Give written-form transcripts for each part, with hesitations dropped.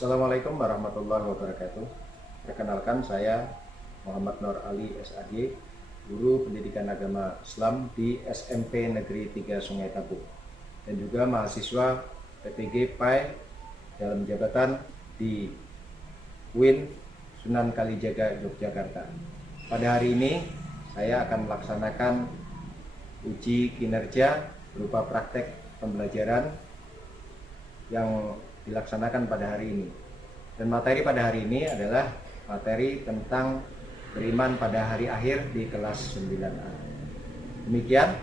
Assalamualaikum warahmatullahi wabarakatuh. Perkenalkan, saya Muhammad Nur Ali SAD, Guru Pendidikan Agama Islam di SMP Negeri 3 Sungai Tabuk, dan juga mahasiswa PPG PAI dalam jabatan di UIN Sunan Kalijaga, Yogyakarta. Pada hari ini saya akan melaksanakan uji kinerja berupa praktek pembelajaran yang dilaksanakan pada hari ini. Dan materi pada hari ini adalah materi tentang beriman pada hari akhir di kelas 9A. Demikian,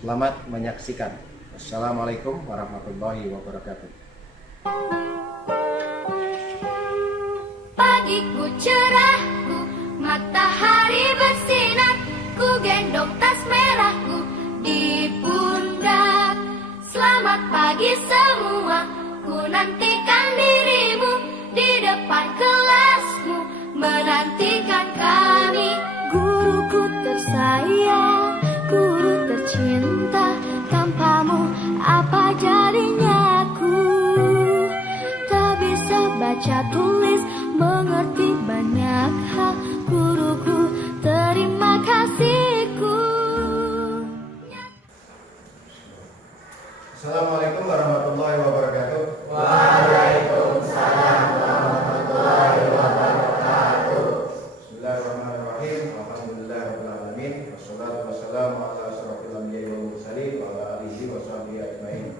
selamat menyaksikan. Assalamualaikum warahmatullahi wabarakatuh. Pagiku cerahku, matahari bersinar, ku gendong tas merahku di pundak. Selamat pagi semua, ku nantikan dirimu di depan kelasmu, menantikan kami. Guruku tersayang, guru tercinta, tanpamu apa jadinya aku? Tak bisa baca tulis, mengerti banyak hal. Guruku, terima kasihku. Assalamualaikum warahmatullahi wabarakatuh. Waalaikumsalam warahmatullahi wabarakatuh. Bismillahirrahmanirrahim. Alhamdulillahirabbil alamin. Wassalatu wassalamu ala asyrofil anbiya'i wal mursalin wa ala alihi washabihi ajmain.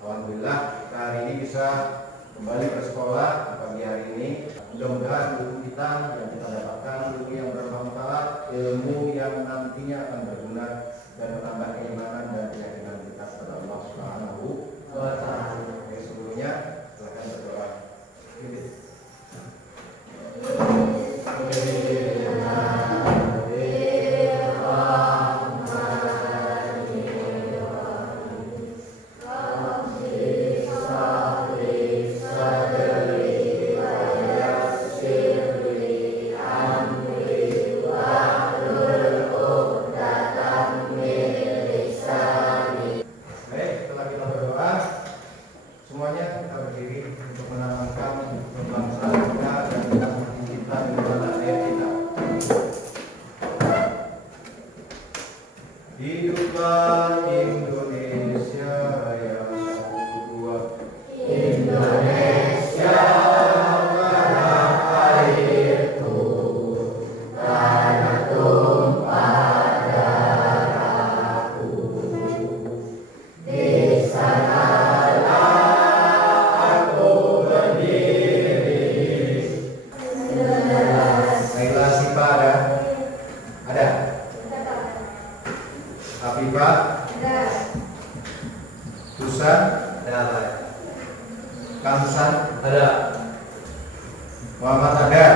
Alhamdulillah, kita hari ini bisa kembali bersekolah pagi hari ini. Mudah-mudahan ilmu kita yang kita dapatkan ilmu yang bermanfaat, ilmu yang nantinya akan berguna dan menambah keimanan dan keyakinan kita kepada Allah Subhanahu wa Ta'ala. Oke, sebelumnya silakan berdoa. Semuanya kita berdiri untuk menanamkan kebangsaan kita dan kita di dalam ayat kita. Hiduplah Indonesia Raya, satu dua. Indonesia tanah airku, tanah tumpah darahku. Di sana ada? Afifah? Ada. Susan? Ada. Kamsan? Ada. Muhammad ada?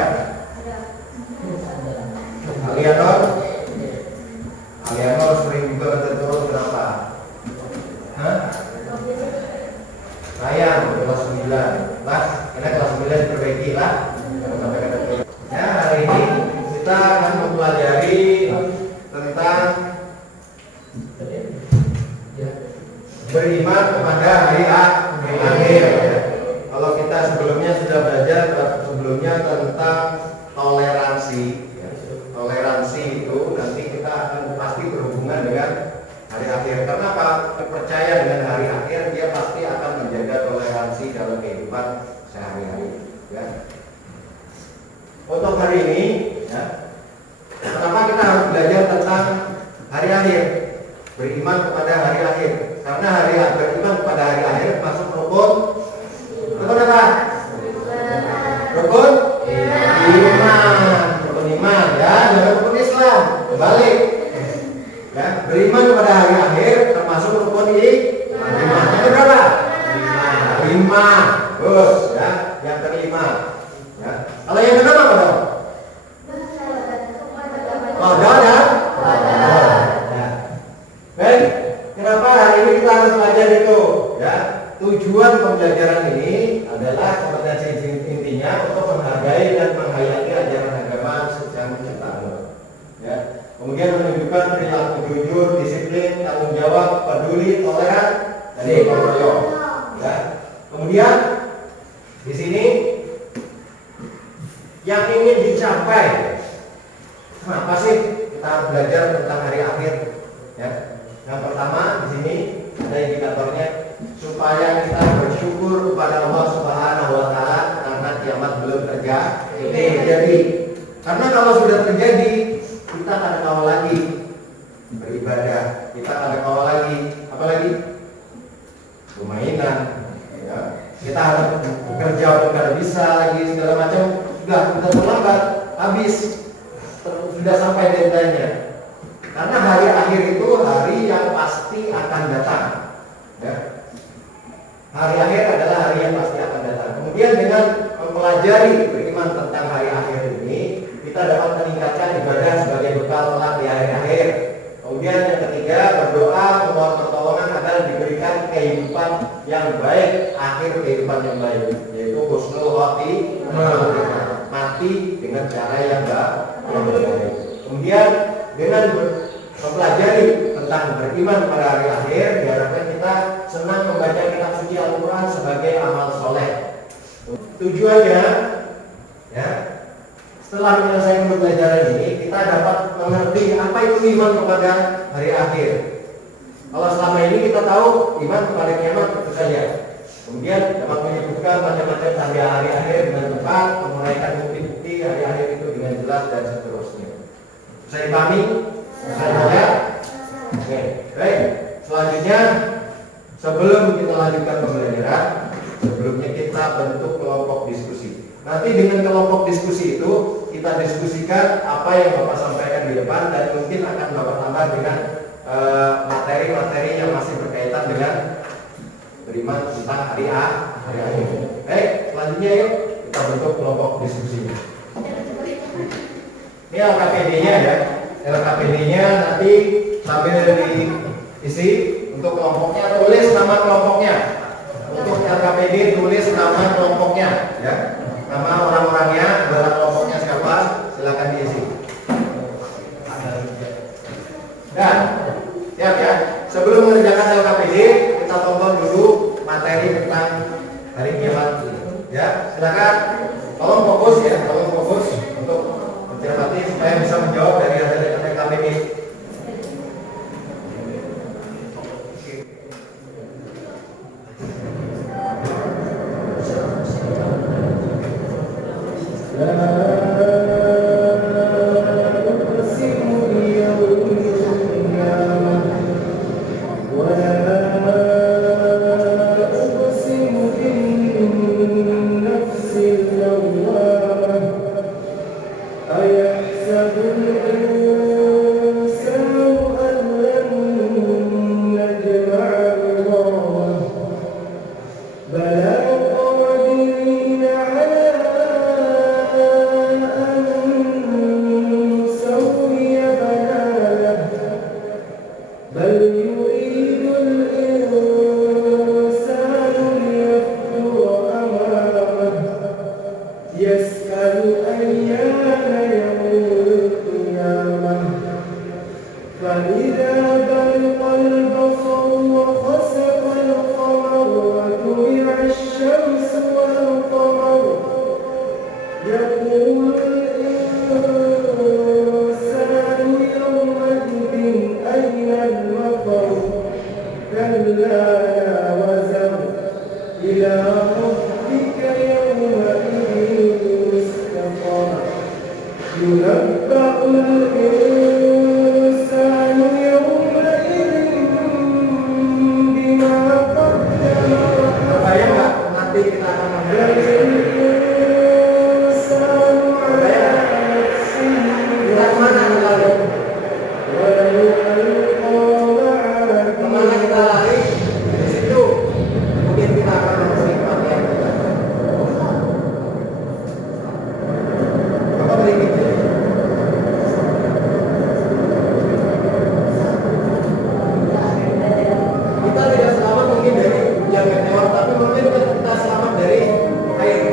Ada. Alianor? Alianor sering juga berturut kenapa? Hah? Sayang, kelas 9. Lah, karena kelas 9 diperbaiki lah. Ya, hari ini kita akan mempelajari tentang beriman kepada hari akhir. Kalau kita sebelumnya sudah belajar tentang toleransi. Toleransi itu nanti kita akan pasti berhubungan dengan hari akhir. Karena apa? Percaya dengan hari akhir, dia pasti akan menjaga toleransi dalam kehidupan sehari-hari. Ya. Untuk hari ini, ya, kenapa kita harus belajar tentang hari akhir? Beriman kepada hari akhir. Karena beriman kepada hari akhir masuk rukun apa? Rukun iman. Rukun iman, ya, dan rukun Islam. Kembali. Ya, beriman kepada hari akhir termasuk rukun iman. Yang berapa? 5. Terus, ya, yang kelima. Ya. Kalau yang kedua apa dong? Qadar ya? Ya. Baik, kenapa hari ini kita harus belajar itu? Ya, tujuan pembelajaran ini adalah sebenarnya intinya untuk menghargai dan menghayati ajaran agama sejak penciptaan. Ya. Kemudian menunjukkan perilaku jujur, disiplin, tanggung jawab, peduli, toleran, dan gotong royong. Ya. Kemudian di sini yang ingin dicapai. Kenapa sih kita belajar tentang hari akhir? Ya. Yang pertama di sini ada indikatornya, supaya kita bersyukur kepada Allah Subhanahu wa taala karena kiamat belum terjadi. Karena kalau sudah terjadi, kita akan kawal lagi beribadah, kita akan kawal lagi apa lagi? Permainan, ya. Kita harus bekerja pun tidak bisa lagi, segala macam sudah terlambat, habis, sudah sampai deadline-nya. Karena hari akhir itu hari yang pasti akan datang, ya. Hari akhir adalah hari yang pasti akan datang. Kemudian dengan mempelajari beriman tentang hari akhir ini, kita dapat meningkatkan ibadah sebagai bekal kelak di hari akhir. Kemudian yang ketiga, berdoa memohon pertolongan agar diberikan kehidupan yang baik, akhir kehidupan yang baik, yaitu husnul khotimah, mati dengan cara yang baik. Kemudian dengan mempelajari tentang beriman pada hari akhir, diharapkan kita senang membaca kitab suci Al-Quran sebagai amal soleh. Tujuannya, ya, setelah menyelesaikan pembelajaran ini, kita dapat mengerti apa itu iman kepada hari akhir. Kalau selama ini kita tahu iman kepada kiamat itu saja. Kemudian dapat menyebutkan macam-macam tanda hari akhir dengan tepat, menguraikan bukti-bukti hari akhir itu dengan jelas dan seterusnya. Saya dipahami? Saya Oke, baik. Selanjutnya, sebelum kita lanjutkan pembelajaran, sebelumnya kita bentuk kelompok diskusi. Nanti dengan kelompok diskusi itu kita diskusikan apa yang Bapak sampaikan di depan, dan mungkin akan Bapak tambah dengan materi-materi yang masih berkaitan dengan beriman tentang hari akhir. Baik, selanjutnya yuk kita bentuk kelompok diskusi. Ini LKPD-nya ya. LKPD-nya nanti sambil diisi. Untuk kelompoknya tulis nama kelompoknya. Untuk LKPD tulis nama kelompoknya, ya. Nama orang-orangnya, adalah kelompoknya siapa? Silakan diisi. Dan siap ya. Sebelum mengerjakan LKPD, kita tonton dulu materi tentang hari kiamat. Ya, silakan. Tolong fokus ya, tolong fokus untuk mencermati supaya bisa menjawab dari hasil LKPD. Kita tidak selamat mungkin dari hujan meteor, tapi mungkin kita selamat dari air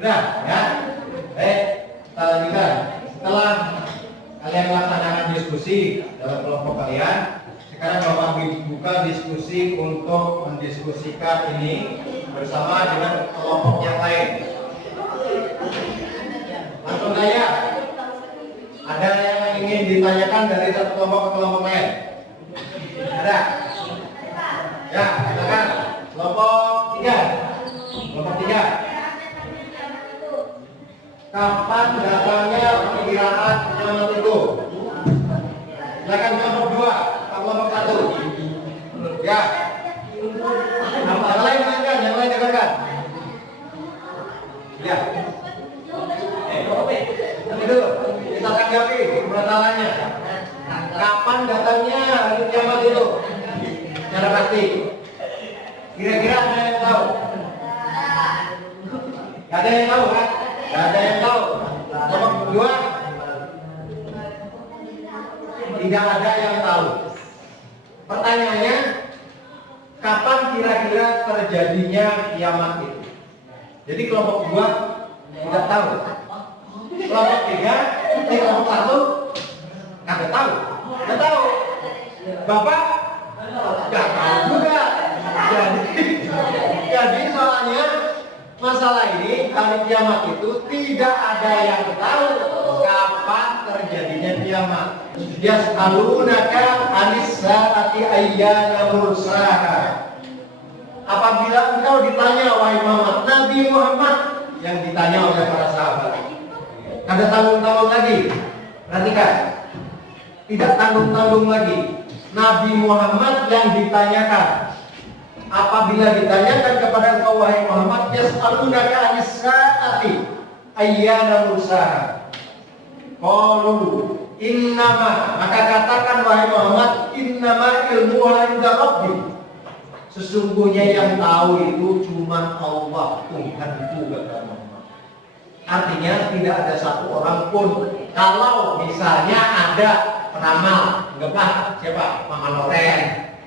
Sudah, ya. Kita lanjutkan. Setelah kalian laksanakan diskusi dalam kelompok kalian, sekarang Bapak buka diskusi untuk mendiskusikan ini bersama dengan kelompok yang lain. Langsung saja. Ada yang ingin ditanyakan dari satu kelompok ke kelompok lain? Ada? Ya, silakan. Kelompok 3. Kelompok 3. Kapan datangnya perkiraan kiamat itu? Silakan kelompok 2, kelompok 1. Ya. Yang lain dengarkan, yang lain dengarkan. Ya. Itu kita tanggapi permasalahannya. Kapan datangnya hari kiamat itu? Secara pasti. Kira-kira ada yang tahu? Gak ada yang tahu kan? Gak ada yang tahu. Kelompok kedua, tidak ada yang tahu. Pertanyaannya, kapan kira-kira terjadinya kiamat itu? Jadi kelompok 2 tidak tahu. Kelompok 3, kelompok 1 kagak tahu. Tidak tahu. Bapak gak tahu juga. Jadi soalnya masalah ini hari kiamat itu tidak ada yang tahu kapan terjadinya kiamat. Yas'alunaka 'anis saati ayyana mursaha. Apabila engkau ditanya wahai Muhammad, Nabi Muhammad yang ditanya oleh para sahabat. Ada tanggung-tanggung lagi. Perhatikan. Tidak tanggung-tanggung lagi. Nabi Muhammad yang ditanyakan. Apabila ditanyakan kepada engkau wahai Muhammad, yas'alunaka 'anis saati ayyana mursaha. Qalu innama, maka katakan wahai Muhammad, innama ilmuha 'inda rabbi. Sesungguhnya yang tahu itu cuma Allah, Tuhanku, kata Muhammad. Artinya tidak ada satu orang pun. Kalau misalnya ada peramal, enggak siapa? Mama Noren,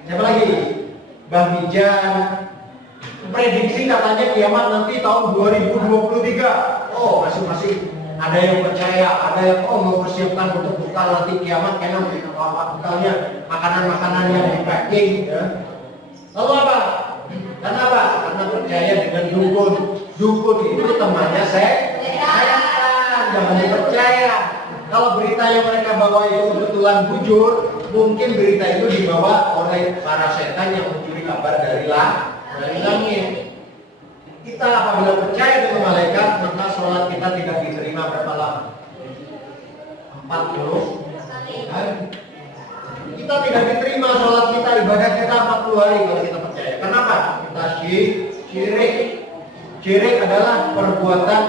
siapa lagi? Bang Mijan, prediksi katanya kiamat nanti tahun 2023. Oh, masing-masing ada yang percaya, ada yang mempersiapkan untuk bekal nanti kiamat, karena bekalnya makanan-makanan yang di packing. Ya. Lalu apa? Kenapa? Karena percaya dengan dukun. Dukun itu temannya setan, jangan dipercaya. Kalau berita yang mereka bawa itu kebetulan bujur, mungkin berita itu dibawa oleh para setan yang mencuri kabar dari langit. Kita apabila percaya dengan malaikat, maka sholat kita tidak diterima berapa lama? 40 hari. Kita tidak diterima sholat kita, ibadah kita 40 hari kalau kita percaya. Kenapa? Kita syirik. Syirik adalah perbuatan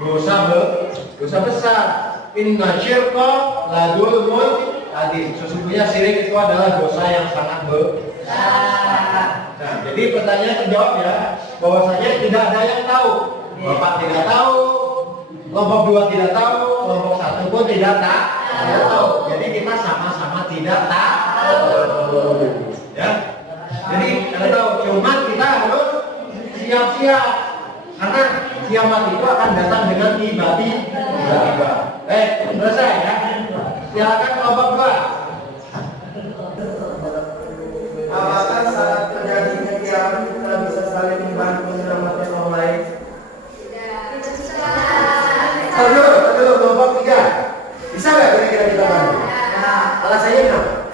dosa besar. Inna syirka la dzulmun adzim. Sesungguhnya syirik itu adalah dosa yang sangat besar. Nah, jadi pertanyaan terjawab ya, bahwasanya tidak ada yang tahu. Bapak tidak tahu, kelompok 2 tidak tahu, kelompok 1 pun tidak tahu. Jadi kita sama-sama tidak tahu. Ya. Jadi kita tahu, cuma kita harus siap-siap. Karena kiamat itu akan datang dengan tiba-tiba. Selesai ya. Silakan kelompok 2. Apakah saat terjadinya kiamat kita bisa saling membantu menyelamatkan orang lain? Aduh, kelompok 3. Bisa nggak kira-kira kita bantu? Alasannya kenapa?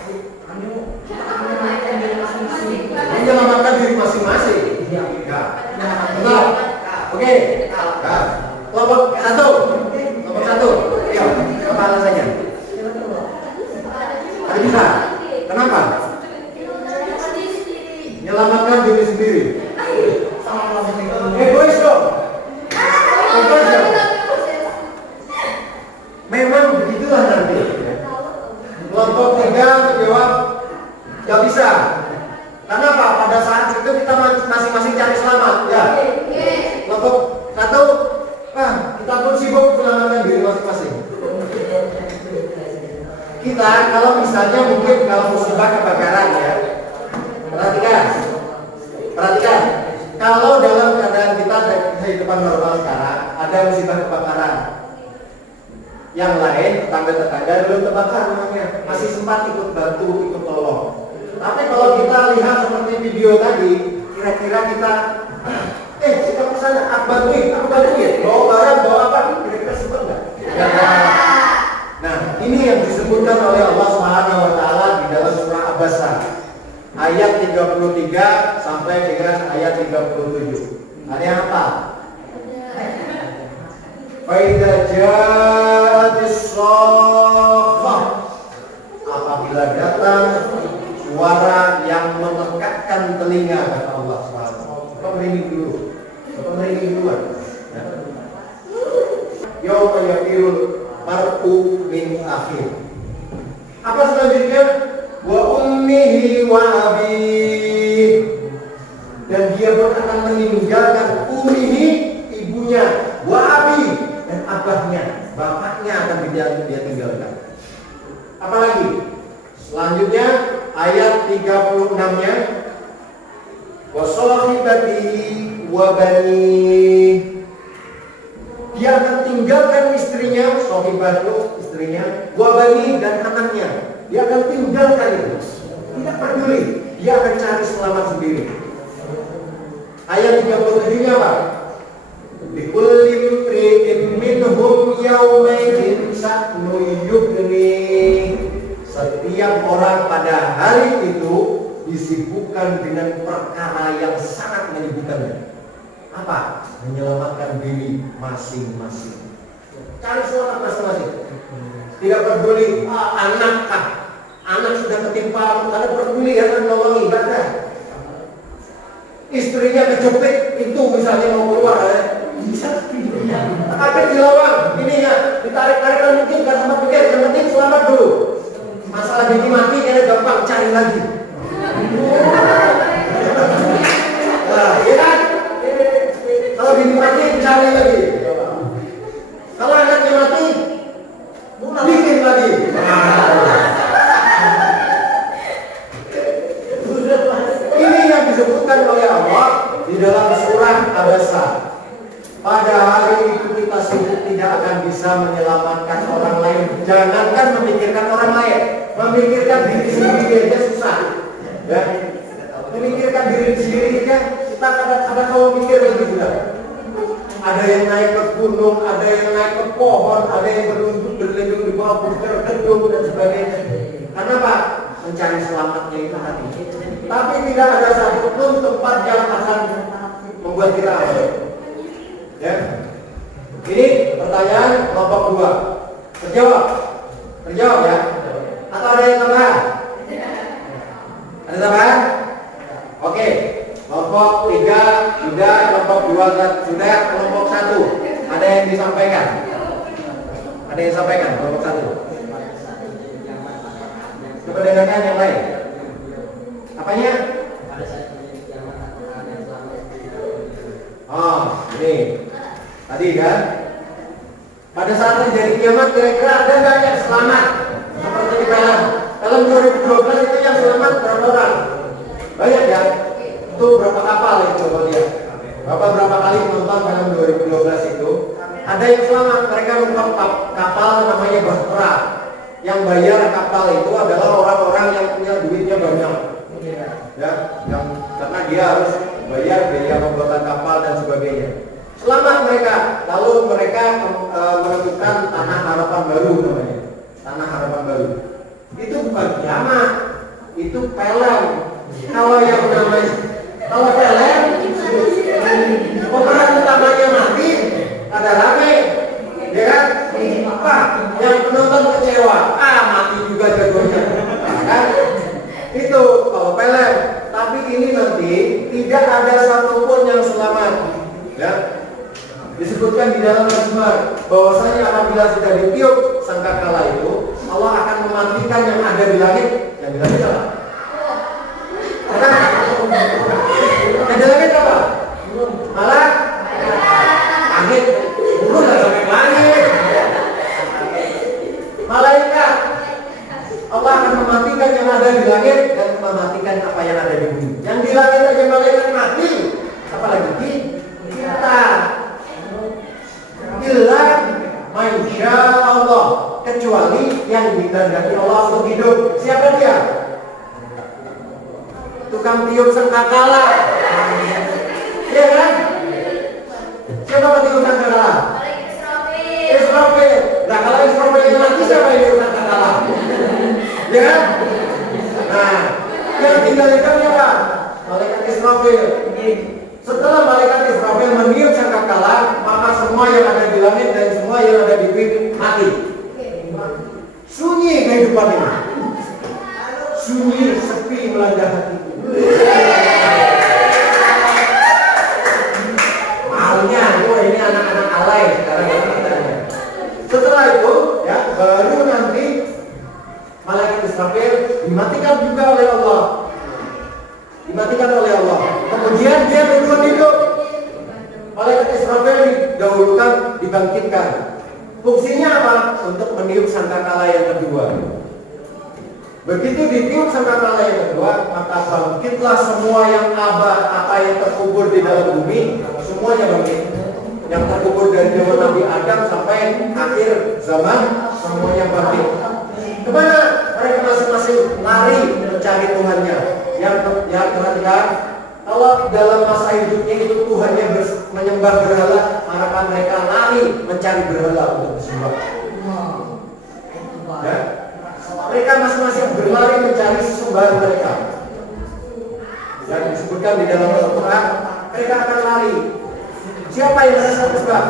Menyelamatkan diri masing-masing. Ya. Betul. Oke. Nah, kelompok satu. Ya, apa alasannya? Ada bisa. Kenapa? Menyelamatkan diri sendiri. Egois dong. Egois dong. Memang begitulah nanti. Kelompok 3 menjawab nggak bisa. Kenapa? Pada saat itu kita masing-masing cari selamat. Ya. Kelompok 1, kita pun sibuk menyelamatkan diri masing-masing. Kita kalau misalnya mungkin kalau musibah kebakaran ya, perhatikan. Kalau dalam keadaan kita kehidupan normal sekarang ada musibah kebakaran, yang lain tetangga-tetangga belum terbakar namanya, masih sempat ikut bantu, ikut tolong. Tapi kalau kita lihat seperti video tadi, kira-kira kita kita kesana, aku bantuin, bawa barang, bawa apa, kira-kira sempat nggak? Nah, ini yang disebutkan oleh Allah Subhanahu Wa Taala di dalam surah Abasa ayat 33 sampai dengan ayat 37. Ada yang apa? Faida ja'atis shakhah, apabila datang suara yang memekakkan telinga, kata Allah Subhanahu. Merinding duluan. Yauma yaqirul mar'u min akhir. Apa selanjutnya? Wa ummihi wa abi, dan dia pun akan meninggalkan ummihi, ibunya, wa abi, dan abahnya, bapaknya akan dia tinggalkan. Apalagi selanjutnya ayat 36-nya, wa sahibatihi wa bani, dia akan tinggalkan istrinya, sahibatu istrinya, wa bani, dan anaknya. Dia akan tinggalkan itu, tidak peduli, dia akan cari selamat sendiri. Ayat 37-nya apa? Bikulli imri'in minhum yawmaidin sha'nun yughni. Setiap orang pada hari itu disibukkan dengan perkara yang sangat menyibukkannya. Apa? Menyelamatkan diri masing-masing. Cari selamat masing-masing. Tidak peduli anak sudah ketimpa, karena peduli akan menolongi, bahkan istrinya kejepit itu misalnya mau keluar, bisa akan dilawan, ini ya ditarik-tarik kan mungkin nggak sempat pikir, yang penting selamat dulu. Masalah gigi mati kayaknya gampang, cari lagi. Nah, ya kan? Kalau gigi mati cari lagi. Kalau anaknya mati, bikin lagi. Ini yang disebutkan oleh Allah di dalam surah Abasa. Pada hari itu kita sibuk tidak akan bisa menyelamatkan orang lain. Jangankan memikirkan orang lain, memikirkan diri sendiri aja susah. Ya, memikirkan diri sendiri aja kita kadang-kadang kalau mikir begitu juga. Ada yang naik ke gunung, ada yang naik ke pohon, ada yang berlindung di bawah bukit gedung dan sebagainya. Karena apa? Mencari selamatnya itu hati. Tapi tidak ada satupun tempat yang akan membuat kita aman. Ya. Ini pertanyaan kelompok 2. Terjawab ya? Atau ada yang tambahan? Ada tambahan? Oke. Kelompok 3 sudah, kelompok 2 sudah, kelompok 1 ada yang disampaikan? Ada yang sampaikan kelompok 1? Coba dengarkan yang lain. Apanya? Oh, ini tadi kan? Pada saat terjadi kiamat kira-kira ada nggak yang selamat? Seperti di film 2012 itu yang selamat berapa orang? Banyak ya? Itu berapa kapal itu coba lihat. Berapa kali menonton film 2012 itu? Ada yang selamat, mereka menumpang kapal namanya Bahtera. Yang bayar kapal itu adalah orang-orang yang punya duitnya banyak. Ya, yang karena dia harus bayar biaya pembuatan kapal dan sebagainya. Selamat mereka, lalu mereka menentukan tanah harapan baru namanya. Tanah harapan baru. Itu bahwasanya apabila sudah ditiup sangkakala itu, Allah akan mematikan yang ada di langit. Yang di langit apa? Yang di langit apa? Malah langit. Burung nggak sampai langit. Malaikat. Allah akan mematikan yang ada di langit dan mematikan apa yang ada di bumi. Yang di langit aja malaikat mati, apalagi kita. Illa mansya Allah, kecuali yang dikehendaki Allah untuk hidup. Siapa dia? Tukang tiup sangkakala. Iya kan? Siapa petiup sangkakala? Israfil. Nah, kalau Israfil yang mati, siapa yang tiup sangkakala? Ya kan? Nah, yang tinggalkan siapa? Malaikat Israfil. Setelah malaikat Israfil meniup sangkakala, maka semua yang ada di langit dan semua yang ada di bumi mati. Sunyi kehidupan ini. Sunyi, sepi, melanda hatiku. Malnya itu ini anak-anak alay sekarang ya katanya. Setelah itu, ya baru nanti malaikat Israfil dimatikan juga oleh Allah. Dimatikan oleh Allah. Kemudian dia berdua hidup. Malaikat Israfil didahulukan, dibangkitkan. Fungsinya apa? Untuk meniup sangkakala yang kedua. Begitu ditiup sangkakala yang kedua, maka bangkitlah semua yang apa yang terkubur di dalam bumi, semuanya bangkit. Yang terkubur dari zaman Nabi Adam sampai akhir zaman, semuanya bangkit. Kemana? Mereka masing-masing lari mencari Tuhannya. Yang perhatikan, kalau dalam masa hidupnya itu Tuhannya menyembah berhala, maka mereka lari mencari berhala untuk disembah. Ya? Mereka masing-masing berlari mencari sesembahan mereka. Yang disebutkan di dalam Al-Quran, mereka akan lari. Siapa yang merasa sembah?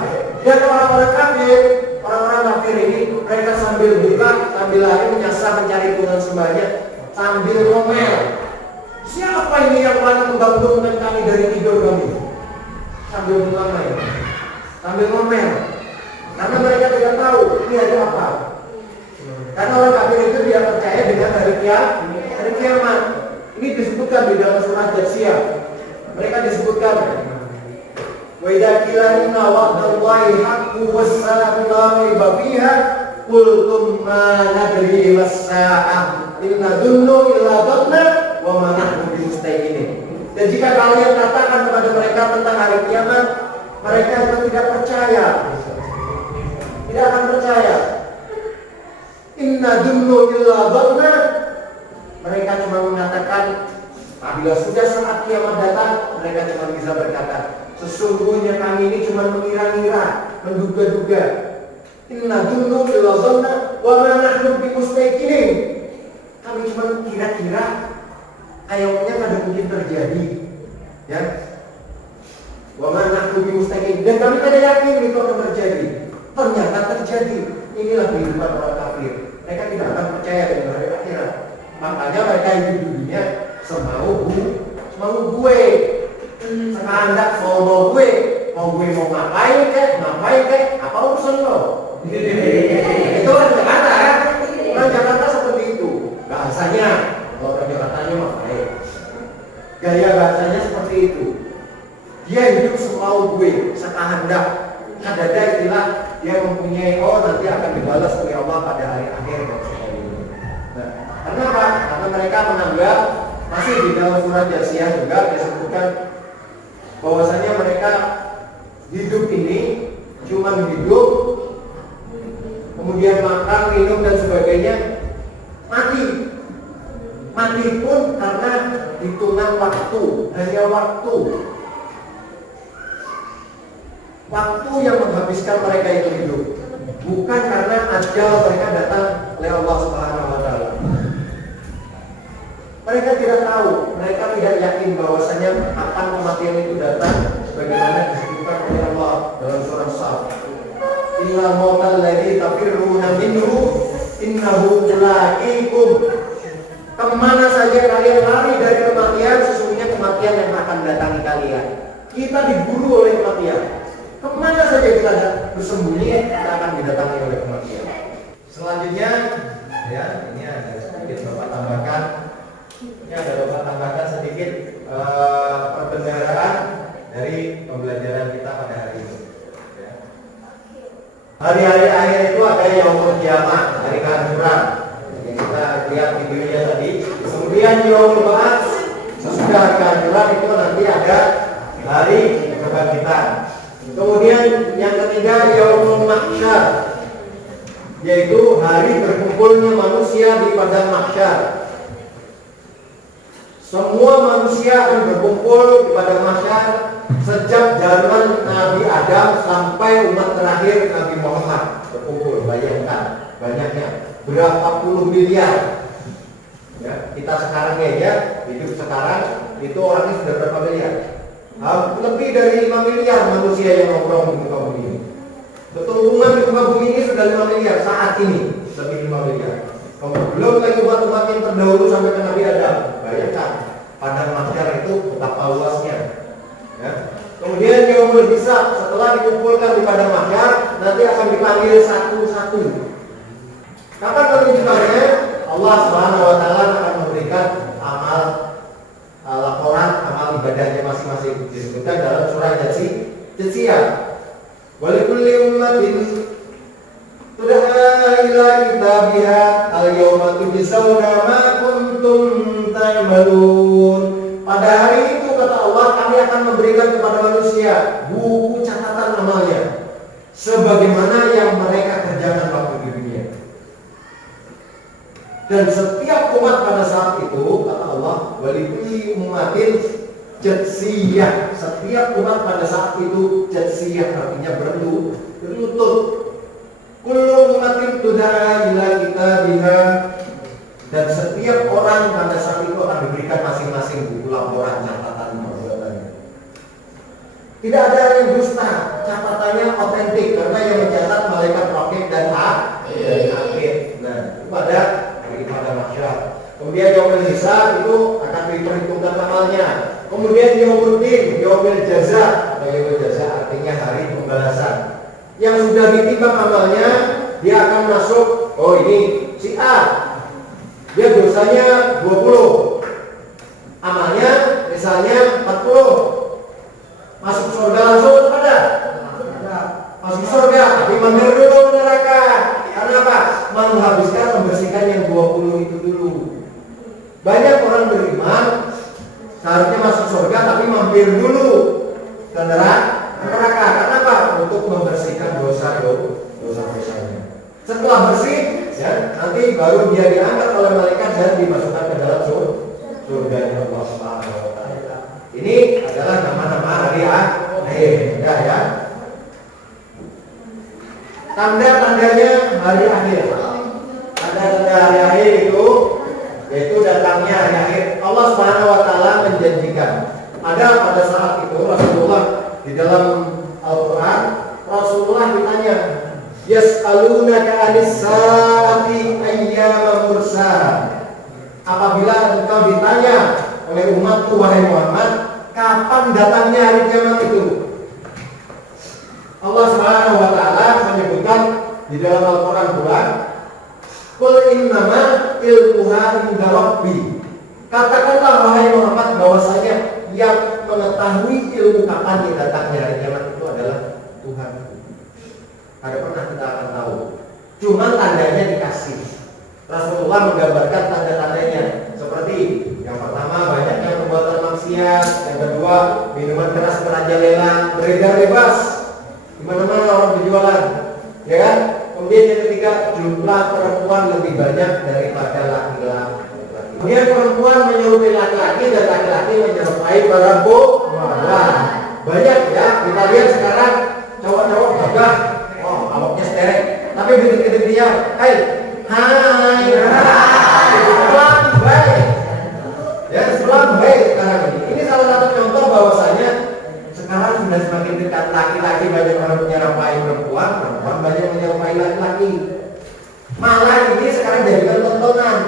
Dan orang-orang kafir ini, mereka sambil buka, sambil lari menyasar mencari Tuhan sembahnya, sambil ngomel. Siapa ini yang akan membangunkan kami dari tidur kami? Sambil ngomel. Sambil ngomel. Karena mereka tidak tahu ini ada apa. Karena orang kafir itu tidak percaya dengan hari kiamat. Ini disebutkan di dalam surat Jatsiyah. Mereka disebutkan, wa idza qila inna wa'dallahi haqqun was-sa'atu la raiba fiha qultum ma nadri was-sa'ah in nadunnu illa dhanna wa ma nahnu bimustaqinin. Dan jika kalian katakan kepada mereka tentang hari kiamat, mereka itu tidak percaya. Tidak akan percaya. Inna dunnu illa dhanna. Mereka cuma mengatakan, apabila sudah saat kiamat datang, mereka cuma bisa berkata, sesungguhnya kami ini cuma mengira-ngira, menduga-duga. Inna dunnu illa dhanna wa ma nahnu bimustaqinin. Kami cuma kira-kira, kayaknya kada mungkin terjadi. Ya. Wa ma nahnu bimustaqinin. Dan kami kada yakin itu akan terjadi. Ternyata terjadi. Inilah kehidupan orang kafir. Mereka tidak akan percaya dengan hari akhirat. Makanya mereka hidup di dunia semau gue. Sekandak mau gue mau ngapain kek, apa urusan lo? Itu orang Jakarta kan? Orang Jakarta seperti itu. Bahasanya, kalau orang Jakartanya ngapain? Gaya bahasanya seperti itu. Dia hidup semau gue, sekehendak. Ada istilah dia mempunyai nanti akan dibalas oleh Allah pada hari akhir dan sebagainya. Nah, kenapa? Karena mereka menganggap masih di dalam surat Jatsiyah juga disebutkan bahwasanya mereka hidup ini cuma hidup, kemudian makan, minum dan sebagainya, mati pun karena hitungan waktu, hanya waktu yang menghabiskan mereka itu hidup, bukan karena ajal mereka datang oleh Allah Subhanahu wa Ta'ala. Mereka tidak tahu, mereka tidak yakin bahwasanya kapan kematian itu datang, sebagaimana disebutkan oleh Allah dalam surah As-Saff. Illa mautal ladzi tafirruna minhu innahu mulaqikum. Kemana saja kalian lari dari kematian, sesungguhnya kematian yang akan datangi kalian. Kita diburu oleh kematian. Kemana saja kita bersembunyi, kita akan didatangi oleh kematian. Selanjutnya, ya, ini ada sedikit Bapak tambahkan. Ini ada Bapak tambahkan sedikit perbendaharaan dari pembelajaran kita pada hari ini. Ya. Hari-hari akhir itu ada Yaumul Qiyamah, hari kehancuran. Yang kita lihat videonya tadi. Kemudian Yaumul Ba'ats, sesudah hari kehancuran itu nanti ada hari kebangkitan. Kemudian yang ketiga Yaumul Mahsyar, yaitu hari berkumpulnya manusia di padang mahsyar. Semua manusia akan berkumpul di padang mahsyar sejak zaman Nabi Adam sampai umat terakhir Nabi Muhammad berkumpul. Bayangkan banyaknya, berapa puluh miliar. Ya, kita sekarang ya hidup sekarang itu orangnya sudah berapa miliar? Lebih dari 5 miliar manusia yang nongkrong di muka bumi ini. Keturunan di muka bumi ini sudah 5 miliar saat ini, lebih 5 miliar. Belum lagi umat-umat yang terdahulu sampai ke Nabi Adam. Bayangkan padang mahsyar itu betapa luasnya. Ya. Kemudian Yaumul Hisab, setelah dikumpulkan di padang mahsyar, nanti akan dipanggil satu-satu. Kapan penunjukannya? Allah Subhanahu wa taala akan memberikan amal laporan amal ibadahnya masing-masing, disebutkan dalam surah Jatsiyah. Walikulli ummatin tud'a ila kitabiha al-yawma tujzauna ma kuntum ta'malun. Pada hari itu kata Allah, kami akan memberikan kepada manusia buku catatan amalnya sebagaimana yang mereka kerjakan waktu di dunia. Dan setiap umat pada saat itu kata Allah, walikulli ummatin jatsiyah. Setiap umat pada saat itu jatsiyah, artinya berlutut. Kullu ummatin tud'a ila kitabiha. Dan setiap orang pada saat itu akan diberikan masing-masing buku laporan catatan perbuatannya. Tidak ada yang dusta, catatannya otentik karena yang mencatat malaikat raqib dan atid. Nah, pada mahsyar. Kemudian Yaumul Hisab itu akan diperhitungkan amalnya. Kemudian Yaumul Din, Yaumul Jaza, atau Yaumul Jaza artinya hari pembalasan. Yang sudah ditimbang amalnya, dia akan masuk. Oh ini si A, dia dosanya 20, amalnya misalnya 40. Masuk surga langsung pada? Masuk surga, tapi mampir dulu ke neraka. Karena apa? Menghabiskan, membersihkan yang 20 itu dulu. Banyak orang beriman seharusnya masuk surga tapi mampir dulu ke neraka. Karena apa? Untuk membersihkan dosa-dosanya. Setelah bersih, ya, nanti baru dia diangkat oleh malaikat dan dimasukkan ke dalam surga Allah Subhanahu wa taala. Ini adalah nama-nama hari akhir, ya. Tanda-tandanya hari akhir. Tanda-tanda hari akhir itu yaitu datangnya hari akhir. Allah Subhanahu wa taala menjanjikan. Ada pada saat itu Rasulullah di dalam Al-Qur'an, Rasulullah ditanya, "Yas'alunaka 'anis saati ayyama mursaha." Apabila engkau ditanya oleh umatku wahai Muhammad, kapan datangnya hari kiamat itu? Allah Subhanahu wa taala menyebutkan di dalam Al-Qur'an pula, "Qul innama ilmuha inda rabbi." Katakanlah wahai Muhammad bahwasanya yang mengetahui ilmu kapan datangnya hari kiamat itu adalah Tuhan. Ada pernah kita akan tahu. Cuma tandanya dikasih. Rasulullah menggambarkan tanda-tandanya seperti yang pertama banyaknya perbuatan maksiat, yang kedua minuman keras merajalela, beredar bebas di mana-mana orang berjualan, ya kan? Kemudian yang ketiga jumlah perempuan lebih banyak daripada laki-laki. Kemudian perempuan menyerupai laki-laki dan laki-laki menyerupai perempuan. Banyak ya, kita lihat sekarang cowok-cowok gagah, oh awaknya sterek, tapi begitu dia, hai, selambai, ya selambai sekarang ini. Ini salah satu contoh bahwasanya sekarang sudah semakin dekat, laki-laki banyak orang menyerupai perempuan, perempuan banyak menyerupai laki-laki. Malah ini sekarang jadikan tontonan,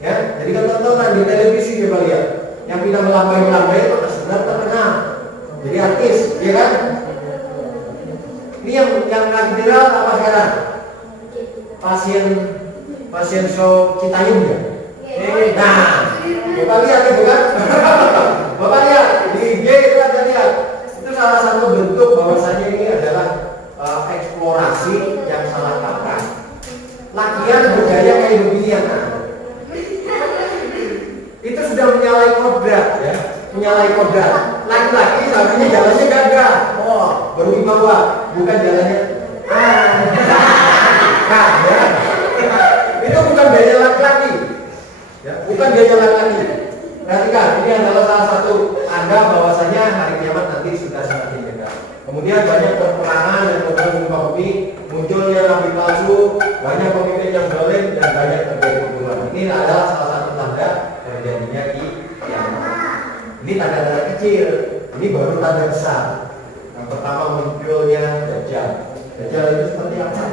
ya, jadikan tontonan di televisi. Coba lihat, yang pindah melambai-melambai itu sebenarnya terkenal, jadi artis, ya kan? viral apa sekarang? Pasien show Citayam ya? Nah, Bapak lihat itu kan? Bapak lihat di IG itu ada lihat. Itu salah satu bentuk bahwasanya ini adalah eksplorasi yang salah kaprah. Lagian bergaya kayak beginian, nah. Itu sudah menyalahi kodrat ya, menyalahi kodrat. Laki-laki seharusnya jalannya gagah, berwibawa, bukan jalannya ya. Itu bukan gaya laki-laki ya, bukan gaya laki-laki. Perhatikan, ini adalah salah satu tanda bahwasanya hari kiamat nanti sudah semakin dekat. Kemudian banyak peperangan dan muka bumi, munculnya nabi palsu, banyak pemimpin yang zalim dan banyak terjadi pembunuhan. Ini adalah salah satu tanda terjadinya kiamat. Ini tanda-tanda kecil, ini baru tanda besar. Yang pertama munculnya Dajjal. Dajjal itu seperti apa?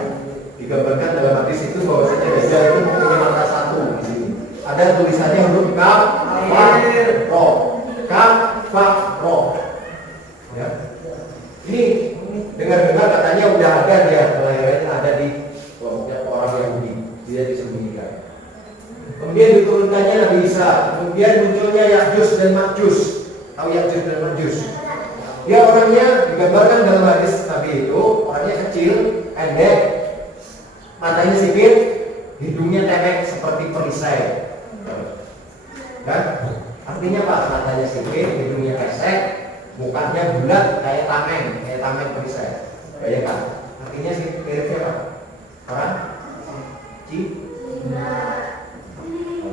Digambarkan dalam hadis itu bahwasanya Dajjal itu mempunyai mata satu di sini. Ada tulisannya huruf kaf, fa, ro. Kaf, fa, ro. Ya. Ini dengar-dengar katanya udah ada dia kelahiran ada di kelompoknya orang Yahudi, dia disembunyikan. Kemudian diturunkannya Nabi Isa, kemudian munculnya Ya'juj dan Ma'juj. Tahu Ya'juj dan Ma'juj? Dia orangnya digambarkan dalam hadis Nabi itu orangnya kecil, pendek, matanya sipit, hidungnya tepek seperti perisai. Dan artinya apa? Matanya sipit, hidungnya pesek, mukanya bulat kayak tameng perisai. Bayangkan. Artinya sih mirip siapa? Orang?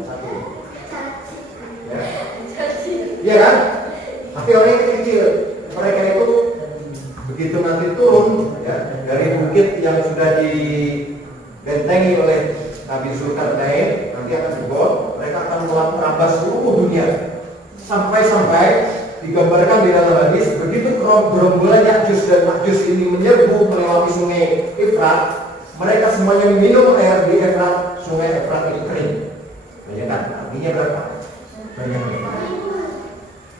Satu. Ya. Iya kan? Tapi orang kecil. Mereka itu begitu nanti turun ya, dari bukit yang sudah dibentengi oleh Nabi Zulkarnain, nanti akan jebol, mereka akan merambah seluruh dunia. Sampai-sampai digambarkan di dalam hadis begitu gerombolan Ya'juj dan Ma'juj ini menyerbu melewati sungai Efrat, mereka semuanya minum air di Efrat, sungai Efrat itu kering. Bayangkan, artinya berapa? Banyak.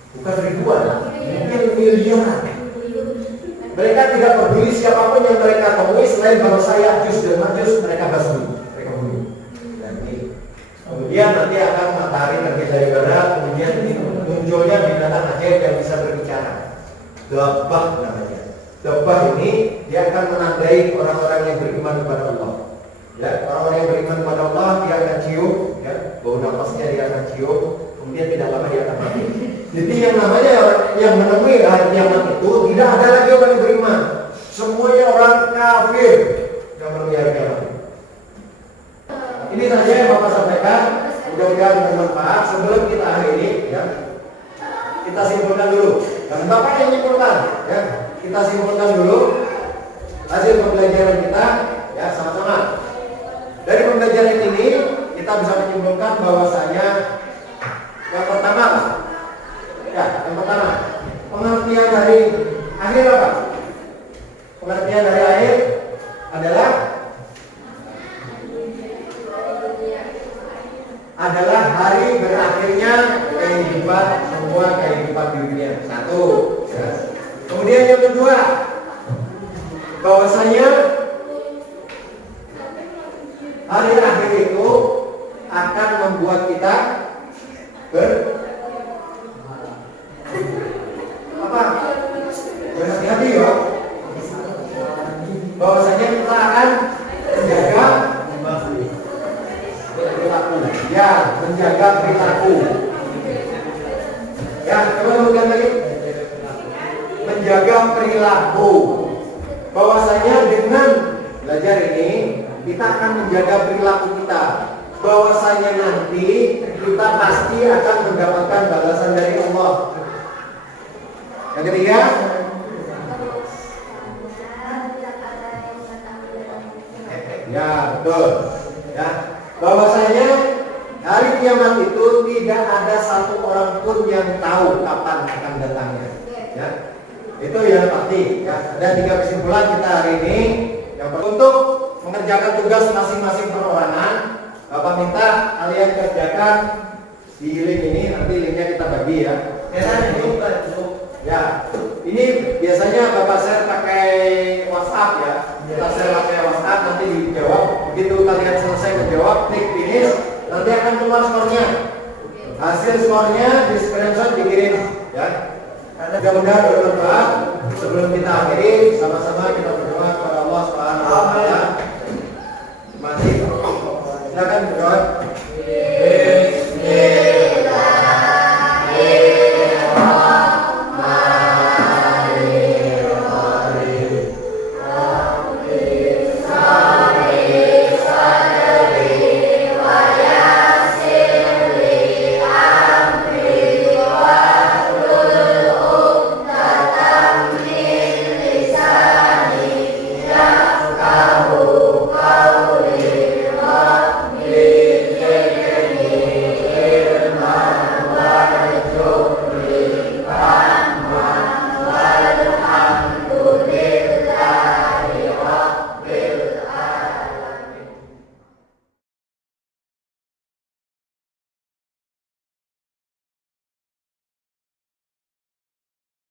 Bukan ribuan, mungkin miliaran. Mereka tidak peduli siapapun yang mereka temui selain bangsa Ya'juj dan Ma'juj, mereka basmi, mereka bunuh. Kemudian nanti akan matahari terbit dari barat, kemudian munculnya binatang ajaib yang bisa berbicara. Dabbah namanya. Dabbah ini dia akan menandai orang-orang yang beriman kepada Allah. Ya, orang-orang yang beriman kepada Allah dia akan cium, ya, bau napasnya dia akan cium, kemudian tidak lama dia akan mati. Jadi yang namanya yang menemui hari kiamat itu tidak ada lagi orang yang beriman. Semuanya orang kafir yang menemui hari kiamat. Ini saja yang Bapak sampaikan, mudah-mudahan bermanfaat. Sebelum kita akhiri, ya, kita simpulkan dulu. Dan Bapak yang simpulkan, ya, kita simpulkan dulu hasil pembelajaran kita, ya, sama-sama. Dari pembelajaran ini kita bisa menyimpulkan bahwasanya yang pertama, ya, yang pertama pengertian dari akhir apa? Pengertian dari akhir adalah hari berakhirnya kehidupan semua kehidupan di dunia. Satu. Ya. Kemudian yang kedua, bahwasanya hari akhir itu akan membuat kita berhati-hati ya. Bahwasanya kita akan menjaga perilaku. Ya, menjaga perilaku. Ya, coba sebutkan lagi. Menjaga perilaku. Bahwasanya dengan belajar ini kita akan menjaga perilaku kita. Bahwasanya nanti kita pasti akan mendapatkan balasan dari Allah. Yang ketiga, ya betul, ya, bahwasanya hari kiamat itu tidak ada satu orang pun yang tahu kapan akan datangnya. Ya, itu yang pasti. Ya, ada 3 kesimpulan kita hari ini. Yang untuk mengerjakan tugas masing-masing perorangan, Bapak minta kalian kerjakan di link ini, nanti linknya kita bagi ya. Ya, ini biasanya Bapak share pakai WhatsApp ya. Kita share pakai WhatsApp, nanti dijawab. Begitu kalian selesai menjawab, klik finish, nanti akan keluar skornya. Hasil skornya di screenshot dikirim, ya. Mudah-mudahan bermanfaat. Sebelum kita akhiri, sama-sama kita berdoa kepada Allah Subhanahu wa Ta'ala. Masih, silakan berdoa.